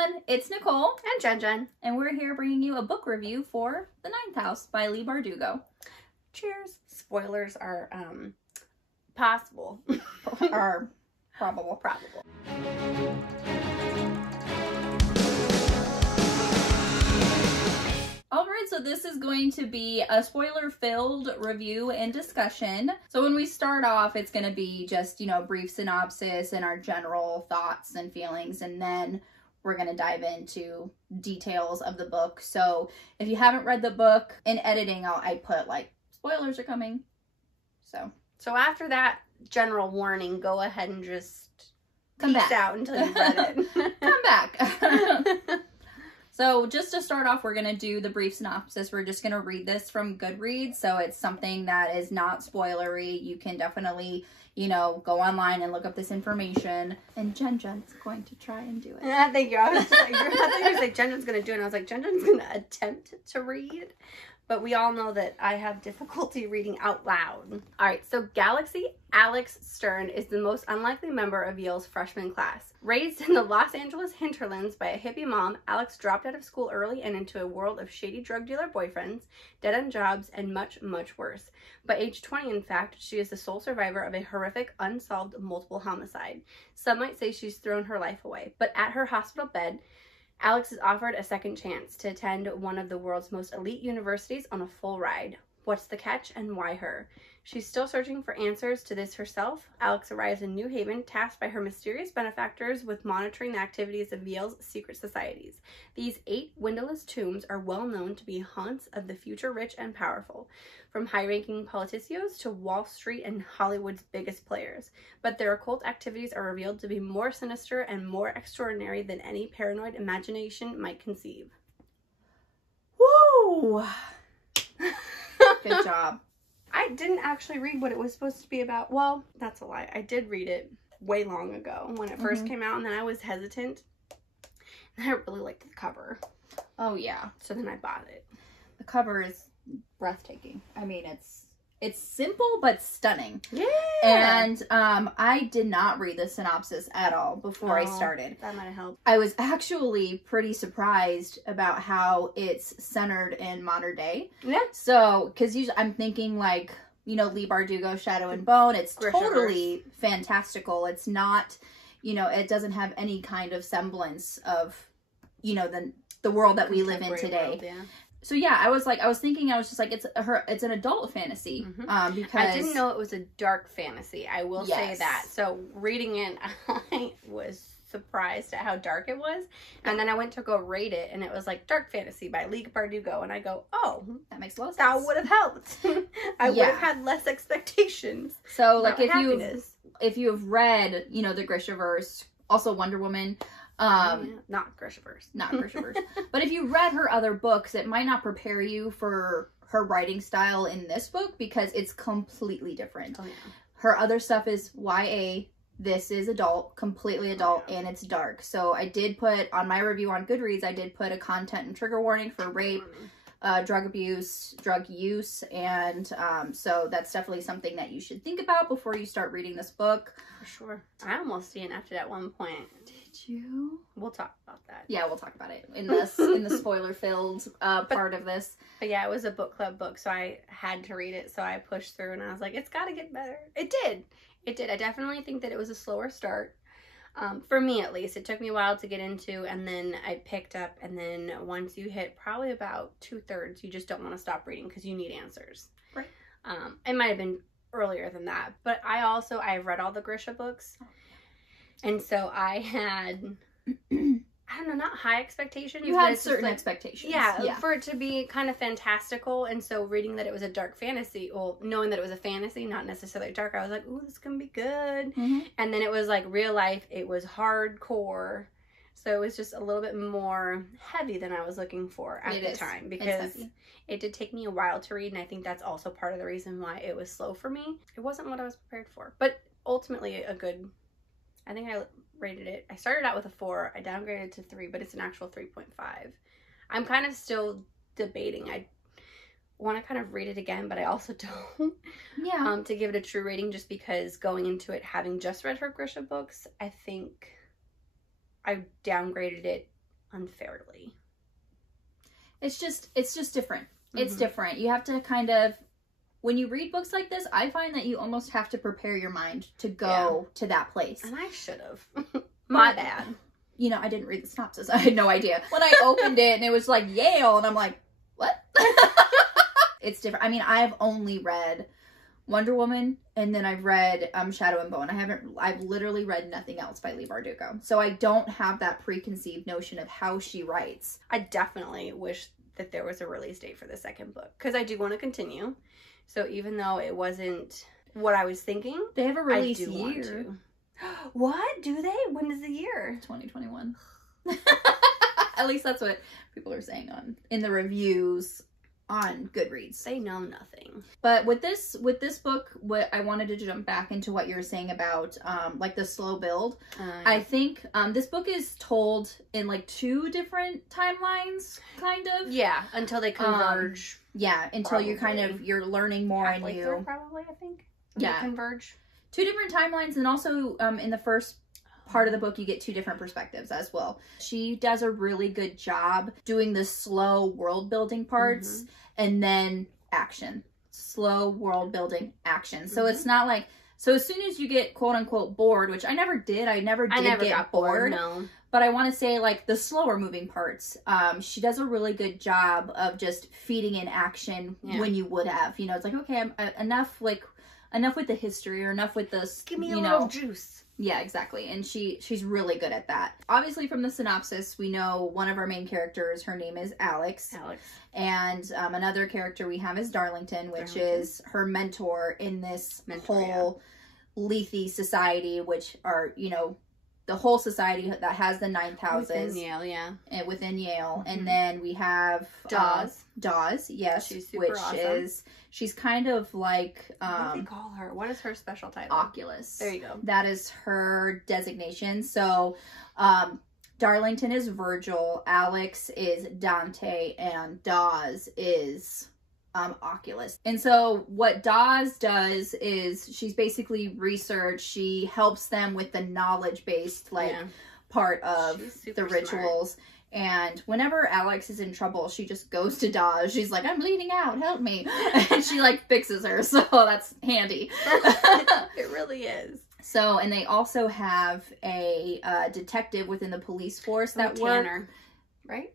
everyone, it's Nicole and Jen, and we're here bringing you a book review for The Ninth House by Leigh Bardugo. Cheers. Spoilers are possible. Are probable. Alright, so this is going to be a spoiler-filled review and discussion. So when we start off, it's going to be just, brief synopsis and our general thoughts and feelings, and then we're going to dive into details of the book. So if you haven't read the book, in editing, I put, spoilers are coming. So after that general warning, go ahead and just come back out until you've read it. Come back. So just to start off, we're going to do the brief synopsis. We're just going to read this from Goodreads. So it's something that is not spoilery. You can definitely, go online and look up this information. And Jen's going to try and do it. Yeah, thank you. I was like, I thought you were like, Jen's going to do it. And I was like, Jen's going to attempt to read. But we all know that I have difficulty reading out loud. All right, so Galaxy Alex Stern is the most unlikely member of Yale's freshman class. Raised in the Los Angeles hinterlands by a hippie mom, Alex dropped out of school early and into a world of shady drug dealer boyfriends, dead-end jobs, and much, much worse. By age 20, in fact, she is the sole survivor of a horrific, unsolved multiple homicide. Some might say she's thrown her life away, but at her hospital bed, Alex is offered a second chance to attend one of the world's most elite universities on a full ride. What's the catch and why her? She's still searching for answers to this herself. Alex arrives in New Haven, tasked by her mysterious benefactors with monitoring the activities of Yale's secret societies. These 8 windowless tombs are well known to be haunts of the future rich and powerful, from high-ranking politicios to Wall Street and Hollywood's biggest players. But their occult activities are revealed to be more sinister and more extraordinary than any paranoid imagination might conceive. Woo! Good job. I didn't actually read what it was supposed to be about. Well, that's a lie. I did read it way long ago when it first came out, and then I was hesitant. And I really liked the cover. Oh, yeah. So then I bought it. The cover is breathtaking. I mean, it's simple but stunning. Yeah. And I did not read the synopsis at all before I started. That might have helped. I was actually pretty surprised about how it's centered in modern day. Yeah. So, because usually I'm thinking Leigh Bardugo, Shadow and Bone. It's totally fantastical. It's not, it doesn't have any kind of semblance of, the world that we live in today. World, yeah. So yeah, I was thinking, it's an adult fantasy, because I didn't know it was a dark fantasy. I will say that. So reading it, I was surprised at how dark it was, and then I went to go rate it, and it was dark fantasy by Leigh Bardugo, and I go, oh, that makes a lot of sense. That would have helped. I would have had less expectations. So if you have read, the Grishaverse, also Wonder Woman. Not Grishaverse. But if you read her other books, it might not prepare you for her writing style in this book because it's completely different. Oh, yeah. Her other stuff is YA. This is adult, completely adult, and it's dark. So I did put, on my review on Goodreads, I did put a content and trigger warning for rape, drug abuse, drug use, and so that's definitely something that you should think about before you start reading this book. For sure. I almost DNF'd it at one point. Did you? We'll talk about that. Yeah, we'll talk about it in the spoiler-filled part of this. But yeah, it was a book club book, so I had to read it, so I pushed through, and I was like, it's got to get better. It did. It did. I definitely think that it was a slower start. For me, at least. It took me a while to get into, and then I picked up, and then once you hit probably about 2/3, you just don't want to stop reading because you need answers. Right. It might have been earlier than that, but I've read all the Grisha books, and so I had, I don't know, not high expectations. You had certain expectations. Yeah, for it to be kind of fantastical, and so reading that it was a dark fantasy, well, knowing that it was a fantasy, not necessarily dark, I was like, ooh, this is going to be good. And then it was real life, it was hardcore, so it was just a little bit more heavy than I was looking for at the time, because it did take me a while to read, and I think that's also part of the reason why it was slow for me. It wasn't what I was prepared for, but ultimately I think I rated it. I started out with a 4. I downgraded to 3, but it's an actual 3.5. I'm kind of still debating. I want to kind of read it again, but I also don't. Yeah. To give it a true rating, just because going into it, having just read her Grisha books, I think I downgraded it unfairly. It's just different. It's different. You have to kind of, when you read books like this, I find that you almost have to prepare your mind to go to that place. And I should have. My bad. You know, I didn't read the synopsis. I had no idea. When I opened it and it was like Yale, and I'm like, what? It's different. I mean, I've only read Wonder Woman, and then I've read Shadow and Bone. I've literally read nothing else by Leigh Bardugo. So I don't have that preconceived notion of how she writes. I definitely wish that there was a release date for the second book, because I do want to continue. So even though it wasn't what I was thinking, They have a release I do year. want to. What? Do they? When is the year? 2021. At least that's what people are saying in the reviews on Goodreads. They know nothing. But with this book, what I wanted to jump back into what you were saying about like the slow build. I think this book is told in like 2 different timelines, kind of. Yeah, until they converge. Until you're learning more and Halfway you through, probably, I think. They converge. 2 different timelines, and also in the first part of the book you get 2 different perspectives as well. She does a really good job doing the slow world building parts and then action. Slow world building action. So it's not like, so as soon as you get quote unquote bored, which I never did. I never get got bored. No. But I want to say like the slower moving parts, she does a really good job of just feeding in action when you would have. You know, it's like, okay, enough with the history, or enough with this. Give me a little juice. Yeah, exactly. And she's really good at that. Obviously, from the synopsis, we know one of our main characters, her name is Alex. And another character we have is Darlington, which is her mentor in this whole Lethe society, which are, you know, the whole society that has the 9th houses. Within Yale, yeah. And within Yale. And then we have Dawes, yes. She's super awesome. She's kind of like... what do they call her? What is her special title? Oculus. There you go. That is her designation. So, Darlington is Virgil, Alex is Dante, and Dawes is... Oculus. And so what Dawes does is she's basically research. She helps them with the knowledge-based part of the rituals. Smart. And whenever Alex is in trouble, she just goes to Dawes. She's like, I'm bleeding out, help me. And she like fixes her. So that's handy. It really is. So, and they also have a detective within the police force that Tanner, right?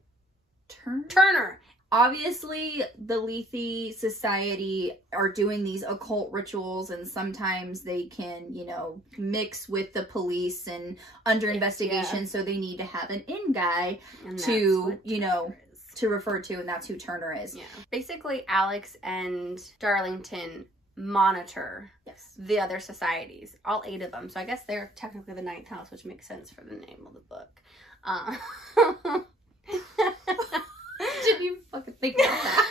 Turner. Obviously, the Lethe Society are doing these occult rituals, and sometimes they can, you know, mix with the police and under investigation, so they need to have an in guy to, you know, to refer to, and that's who Turner is. Yeah. Basically, Alex and Darlington monitor the other societies, all 8 of them. So I guess they're technically the 9th house, which makes sense for the name of the book. Did you fucking think about that?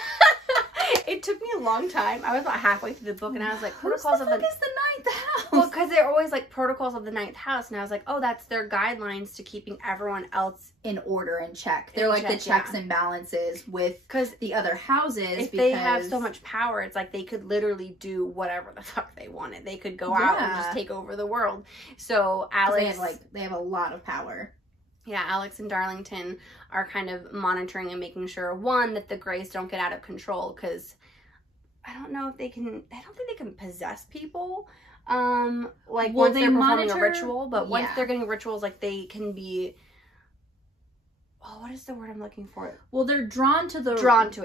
It took me a long time. I was about halfway through the book, and I was like, protocols of the... What is the 9th house? Well, because they're always like protocols of the 9th house, and I was like, oh, that's their guidelines to keeping everyone else in order and check. They're like the checks and balances with the other houses. If they have so much power, it's like they could literally do whatever the fuck they wanted. They could go out and just take over the world. So Alex, they have a lot of power. Yeah, Alex and Darlington are kind of monitoring and making sure, one, that the Greys don't get out of control, because I don't think they can possess people. Once they're performing a ritual, but once they're getting rituals, like, they can be... Oh, what is the word I'm looking for? Well, they're drawn to the drawn to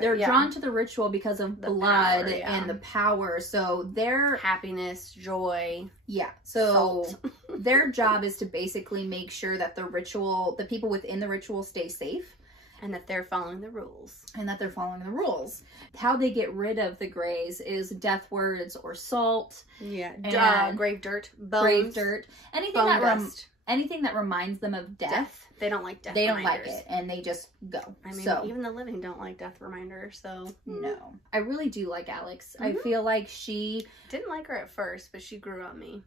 the ritual because of the blood and the power. So their happiness, joy. Yeah. So their job is to basically make sure that the people within the ritual stay safe. And that they're following the rules. How they get rid of the Greys is death words or salt. Yeah. Grave dirt. Bones. Grave dirt. Anything that reminds them of death. They don't like death reminders. Don't like it, and they just go. I mean, even the living don't like death reminders, so... No. I really do like Alex. I feel like she... Didn't like her at first, but she grew on me.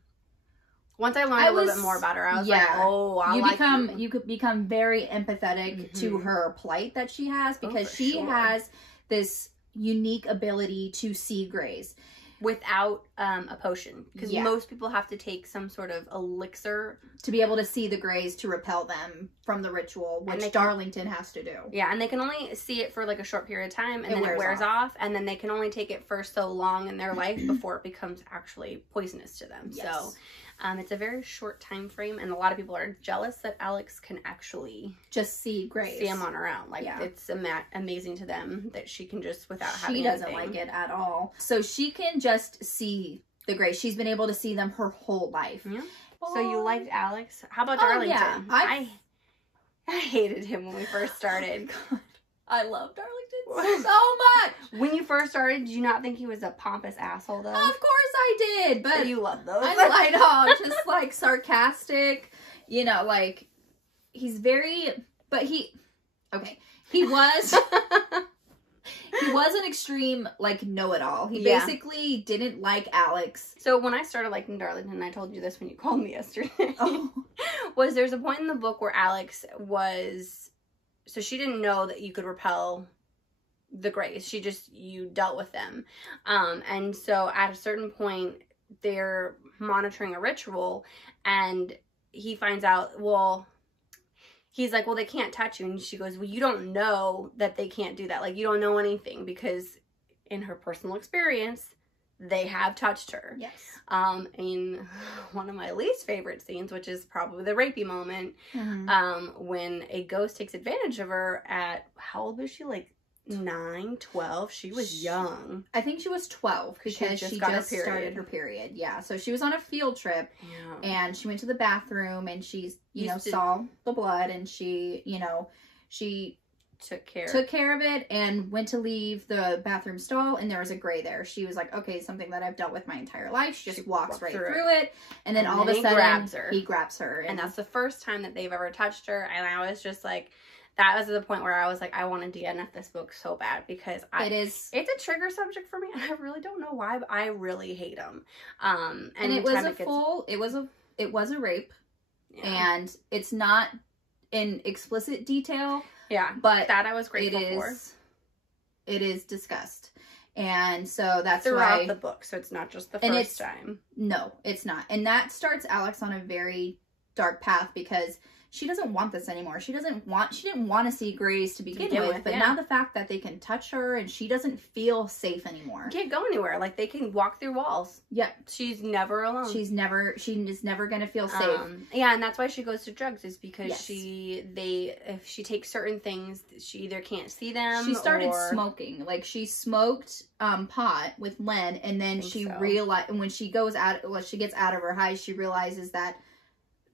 Once I learned a little bit more about her, I was like, oh, you could become very empathetic to her plight that she has, because she has this unique ability to see Greys. Without a potion, because most people have to take some sort of elixir to be able to see the Greys to repel them from the ritual, which And Darlington has to do. Yeah, and they can only see it for like a short period of time, and then it wears off, and then they can only take it for so long in their life before it becomes actually poisonous to them. Yes. So it's a very short time frame, and a lot of people are jealous that Alex can actually just see Grace. See him on her own. Like, it's amazing to them that she can just, without having She doesn't like it at all. So she can just see the Grace. She's been able to see them her whole life. Yeah. So you liked Alex? How about Darlington? Yeah. I hated him when we first started. God, I love Darlington so much. When you first started, did you not think he was a pompous asshole, though? Of course I did, but you love those. I know, just like sarcastic, you know, like he's very, but he was. He was an extreme, like, know-it-all. He basically didn't like Alex. So when I started liking Darlington, and I told you this when you called me yesterday, was there's a point in the book where Alex was, so she didn't know that you could repel the Grays. She just, you dealt with them. And so at a certain point, they're monitoring a ritual, and he finds out, well, he's like, well, they can't touch you. And she goes, well, you don't know that they can't do that. Like, you don't know anything, because in her personal experience, they have touched her. Yes. In one of my least favorite scenes, which is probably the rapey moment, when a ghost takes advantage of her at, how old was she? Like 9, 12. She was young. I think she was 12 because she just started her period. Yeah. So she was on a field trip and she went to the bathroom and she, saw the blood, and she, she took care of it and went to leave the bathroom stall, and there was a Gray there. She was like, okay, something that I've dealt with my entire life. She just walks right through it. And then all of a sudden he grabs her. And that's the first time that they've ever touched her. And I was just like, that was the point where I was like, I want to DNF this book so bad, because it's a trigger subject for me, and I really don't know why, but I really hate them. And it was a rape, and it's not in explicit detail. Yeah, but that I was grateful for. It is discussed. And so that's throughout the book, so it's not just the first time. No, it's not. And that starts Alex on a very dark path, because she doesn't want this anymore. She didn't want to see Grays to begin with, but now the fact that they can touch her and she doesn't feel safe anymore. She can't go anywhere. Like, they can walk through walls. Yeah. She's never alone. She is never going to feel safe. Yeah, and that's why she goes to drugs, is because if she takes certain things, she either can't see them. She started smoking. Like, she smoked pot with Len, and then she realized, when she gets out of her high, she realizes that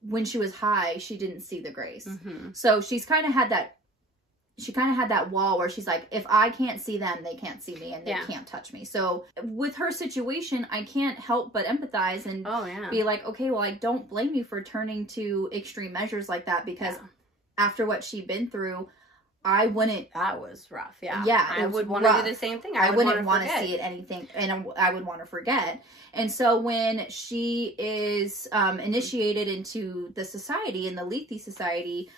when she was high, she didn't see the Grays. So she's kind of had that wall where she's like, if I can't see them, they can't see me, and they can't touch me. So with her situation, I can't help but empathize and be like, okay, well, I don't blame you for turning to extreme measures like that, because after what she'd been through, I wouldn't. That was rough. Yeah. Yeah. I would want to do the same thing. I wouldn't want to see it anything, and I would want to forget. And so when she is initiated into the society, in the Lethe Society,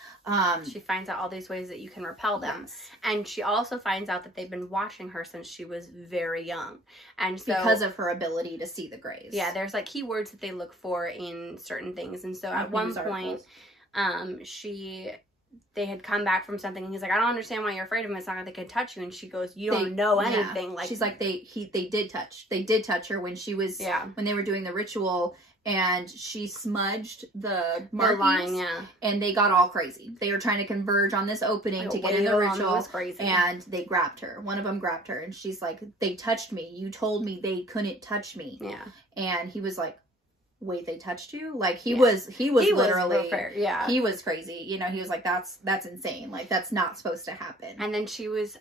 she finds out all these ways that you can repel them. Yes. And she also finds out that they've been watching her since she was very young. And so, because of her ability to see the Grays. Yeah, there's like keywords that they look for in certain things. And so at one point, they had come back from something, and he's like, I don't understand why you're afraid of him. It's not like they could touch you. And she goes, you don't know anything. Like, she's like, they did touch her when she was, when they were doing the ritual, and she smudged the markings, and they got all crazy. They were trying to converge on this opening to get in the ritual, and they grabbed her. One of them grabbed her, and she's like, they touched me. You told me they couldn't touch me. Yeah. And he was like, wait, they touched you? Like, he was literally, he was crazy. He was like, that's insane. Like, that's not supposed to happen. And then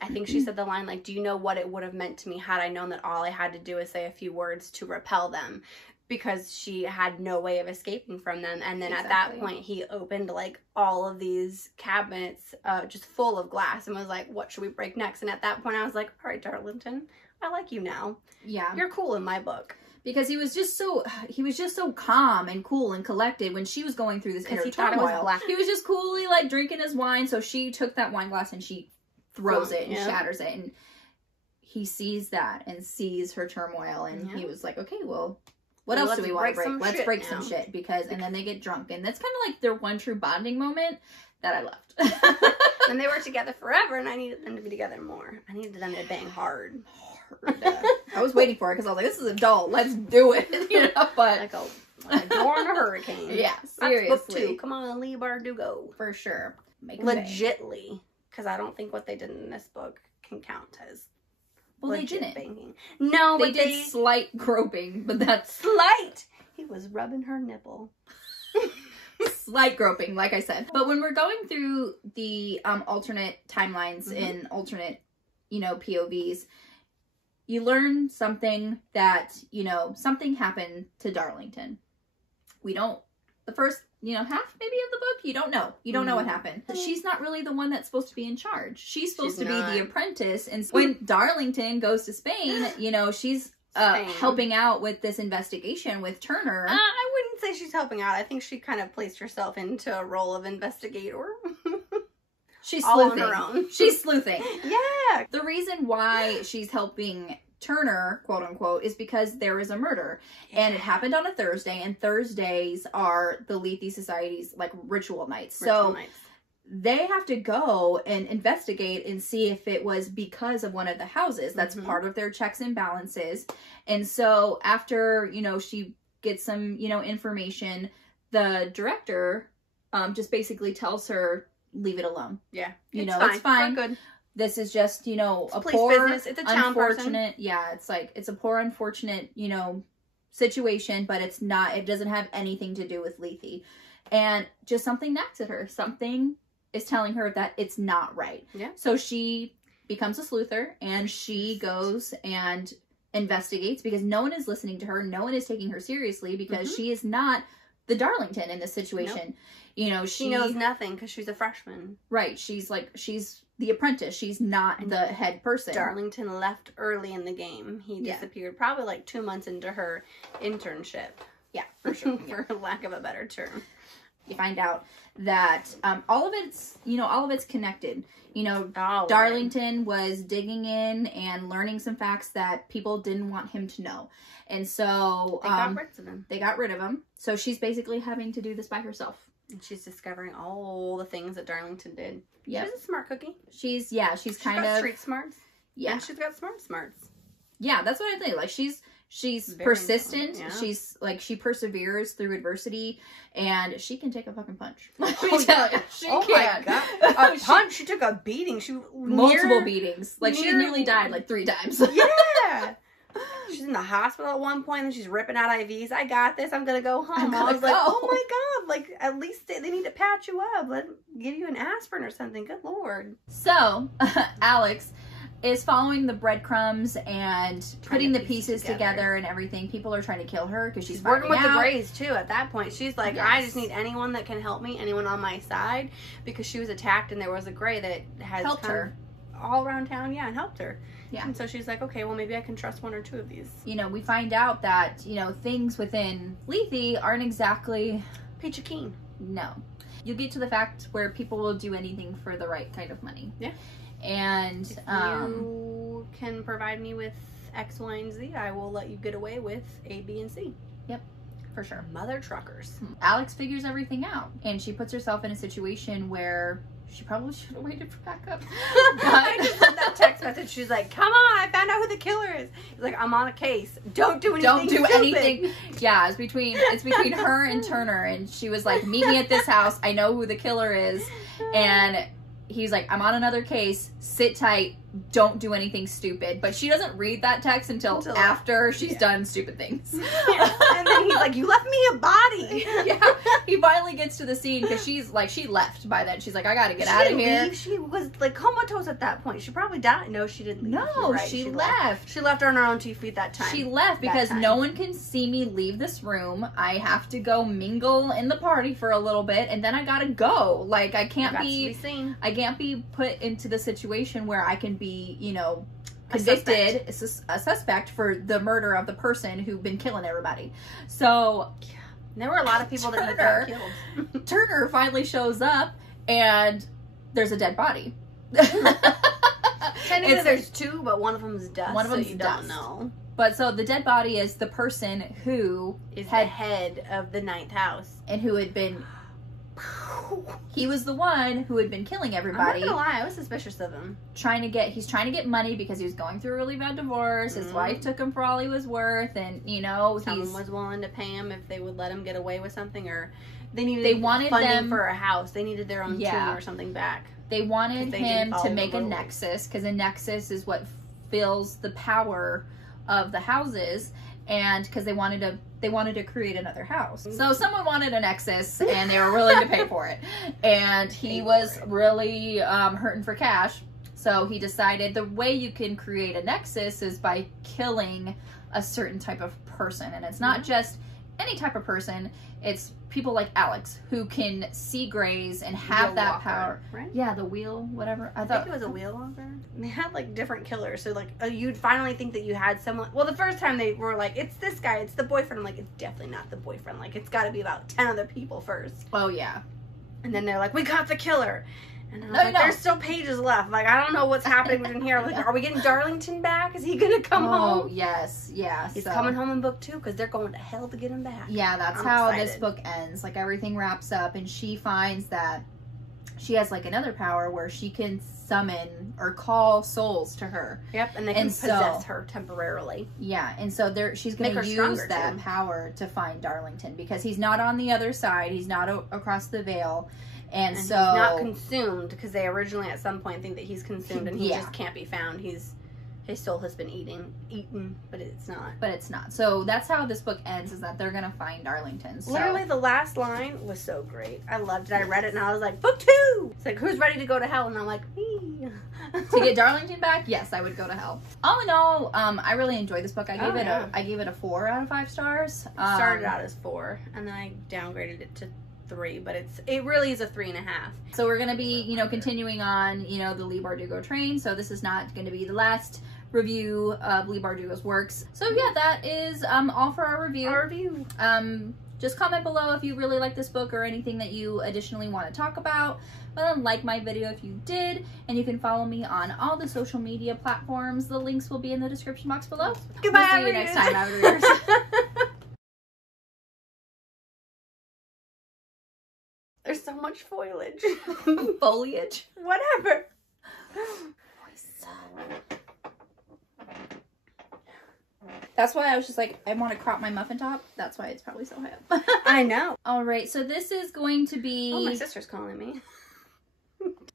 I think she said the line, like, do you know what it would have meant to me had I known that all I had to do is say a few words to repel them? Because she had no way of escaping from them. And then at that point, he opened, like, all of these cabinets just full of glass, and was like, what should we break next? And at that point, I was like, all right, Darlington, I like you now. Yeah. You're cool in my book. Because he was just so calm and cool and collected when she was going through this inner turmoil. He was just coolly, like, drinking his wine. So she took that wine glass and she throws it and shatters it. And he sees that and sees her turmoil. And he was like, okay, well, what else do we want to break? Let's break some shit. And then they get drunk. And that's kind of like their one true bonding moment. that I left. And they were together forever, and I needed them to be together more. I needed them to bang hard. I was waiting for it because I was like, this is adult. Let's do it. You know, but like a door in a hurricane. Yeah, seriously. That's book 2. Come on, Leigh Bardugo. For sure. Legitly. Because I don't think what they did in this book can count as they didn't. Banging. No, they did slight groping, but that's... Slight! He was rubbing her nipple. Slight groping, like I said. But when we're going through the alternate timelines and alternate, you know, POVs, you learn something that, you know, something happened to Darlington. We don't, the first, you know, half maybe of the book, you don't know. You don't know what happened. She's not really the one that's supposed to be in charge. She's supposed to be the apprentice. And when Darlington goes to Spain, you know, she's helping out with this investigation with Turner. I wouldn't say she's helping out. I think she kind of placed herself into a role of investigator. She's All sleuthing. on her own. She's sleuthing. Yeah. The reason why she's helping Turner, quote unquote, is because there is a murder. And it happened on a Thursday, and Thursdays are the Lethe Society's, like, ritual nights. They have to go and investigate and see if it was because of one of the houses. That's part of their checks and balances. And so after, you know, she gets some, you know, information, the director just basically tells her, leave it alone. Yeah. It's fine. We're good. This is just, you know, it's a poor, business. It's a town unfortunate, person. Yeah, it's like, it's a poor, unfortunate, you know, situation, but it's not, it doesn't have anything to do with Lethe. And just something knocks at her. Something is telling her that it's not right. Yeah. So she becomes a sleuther, and she goes and investigates because no one is listening to her. No one is taking her seriously because she is not the Darlington in this situation. Nope. You know, she knows nothing because she's a freshman. Right. She's the apprentice. She's not the head person. Darlington left early in the game. He disappeared probably like 2 months into her internship. Yeah, for sure. For lack of a better term. You find out that all of it's connected. You know, Darlington was digging in and learning some facts that people didn't want him to know. And so they got rid of him. So she's basically having to do this by herself. And she's discovering all the things that Darlington did. Yeah. She's a smart cookie. She's kind of street smarts. Yeah. And she's got smart smarts. Yeah, that's what I think. Like, she's very persistent. Yeah. She's like, she perseveres through adversity, and she can take a fucking punch. Let me tell you, she can. My God. A punch. She took a beating. Multiple beatings. Like, she nearly died like 3 times. Yeah. She's in the hospital at one point, and she's ripping out IVs. I got this. I'm gonna go home. I was like, oh my God. Like, at least they need to patch you up. Let them give you an aspirin or something. Good Lord. So, Alex is following the breadcrumbs and putting the pieces together and everything. People are trying to kill her because she's working with out. the Greys too. At that point, she's like, I just need anyone that can help me, anyone on my side, because she was attacked and there was a Grey that has helped her all around town. Yeah, and helped her. Yeah. And so she's like, okay, well, maybe I can trust 1 or 2 of these. You know, we find out that, you know, things within Lethe aren't exactly peachy keen. No. You get to the fact where people will do anything for the right kind of money. Yeah. And if you can provide me with X, Y, and Z, I will let you get away with A, B, and C. Yep, for sure. Mother truckers. Alex figures everything out, and she puts herself in a situation where she probably should have waited for backup. I just sent that text message. She's like, come on, I found out who the killer is. He's like, I'm on a case. Don't do anything. Yeah, it's between her and Turner, and she was like, meet me at this house. I know who the killer is. And he's like, I'm on another case. Sit tight. Don't do anything stupid. But she doesn't read that text until after she's done stupid things. Yeah. And then he's like, you left me a body. Yeah. He finally gets to the scene because she's like, she left by then. She's like, I gotta get out of here. Leave. She was like comatose at that point. She probably died. No, she didn't leave. No, she left. She left her on her own 2 feet that time. She left because no one can see me leave this room. I have to go mingle in the party for a little bit, and then I gotta go. Like, I can't be seen. I can't be put into the situation where I can be, you know, convicted, a suspect for the murder of the person who'd been killing everybody. So there were a lot of people that got killed. Turner finally shows up, and there's a dead body. Technically, there's 2, but one of them is dust. One of them's so you dust. Don't know. But so the dead body is the person who is the head of the 9th house and who had been He was the one who had been killing everybody. I'm not gonna lie, I was suspicious of him. He's trying to get money because he was going through a really bad divorce. His wife took him for all he was worth, and you know, someone was willing to pay him if they would let him get away with something, or they wanted funding them for a house. They needed their own tomb or something back. They wanted him to make a nexus, because a nexus is what fills the power of the houses, and because they wanted to create another house. So someone wanted a nexus, and they were willing to pay for it. And he was really hurting for cash. So he decided the way you can create a nexus is by killing a certain type of person. And it's not just any type of person. It's people like Alex who can see grays and have that power. Right? Yeah, the wheel, whatever. I think it was a wheel walker. They had like different killers. So like you'd finally think that you had someone. Well, the first time they were like, it's this guy, it's the boyfriend. I'm like, it's definitely not the boyfriend. Like, it's got to be about 10 other people first. Oh, yeah. And then they're like, we got the killer. And I'm like, there's still pages left. Like, I don't know what's happening in here. Like, are we getting Darlington back? Is he going to come home? Oh, yes. Yeah. He's coming home in book 2 because they're going to hell to get him back. Yeah, that's how this book ends. Like, everything wraps up, and she finds that she has, like, another power where she can summon or call souls to her. Yep, and they can possess her temporarily. Yeah, and so she's going to use that power to find Darlington, because he's not on the other side. He's not across the veil. And so he's not consumed, because they originally at some point think that he's consumed and he just can't be found. His soul has been eaten, but it's not. But it's not. So that's how this book ends, is that they're gonna find Darlington. So. Literally, the last line was so great. I loved it. I read it and I was like, book 2. It's like, who's ready to go to hell? And I'm like, me. To get Darlington back, yes, I would go to hell. All in all, I really enjoyed this book. I gave it a 4 out of 5 stars. It started out as 4, and then I downgraded it to 3, but it really is a 3.5. So we're going to be, continuing on, the Leigh Bardugo train. So this is not going to be the last review of Leigh Bardugo's works. So yeah, that is all for our review. Just comment below if you really like this book or anything that you additionally want to talk about. Like my video if you did, and you can follow me on all the social media platforms. The links will be in the description box below. Goodbye, we'll see you next time, Outreaders. There's so much foliage. Foliage? Whatever. That's why I was just like, I want to crop my muffin top. That's why it's probably so high up. I know. All right, so this is going to be... Oh, my sister's calling me.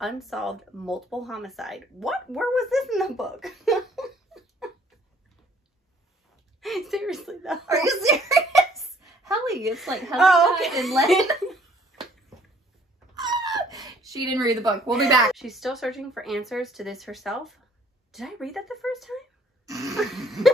Unsolved multiple homicide. What? Where was this in the book? Seriously, though. Are you serious? Helly. It's like Helly and Len. She didn't read the book. We'll be back. She's still searching for answers to this herself. Did I read that the first time?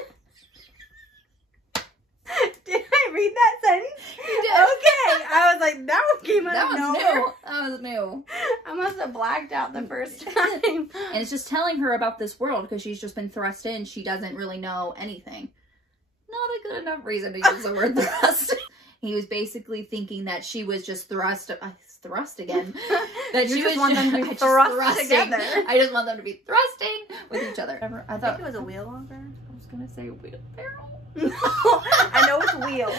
Did I read that sentence? You did. Okay. I was like, that one came out of nowhere. New. That was new. I must have blacked out the first time. And it's just telling her about this world, because she's just been thrust in. She doesn't really know anything. Not a good enough reason to use the word thrust. He was basically thinking that she was just thrust again. That you she just was want them to be thrust together. I just want them to be thrusting with each other. I thought it was a wheel walker. I was gonna say wheelbarrow. No, I know it's wheel.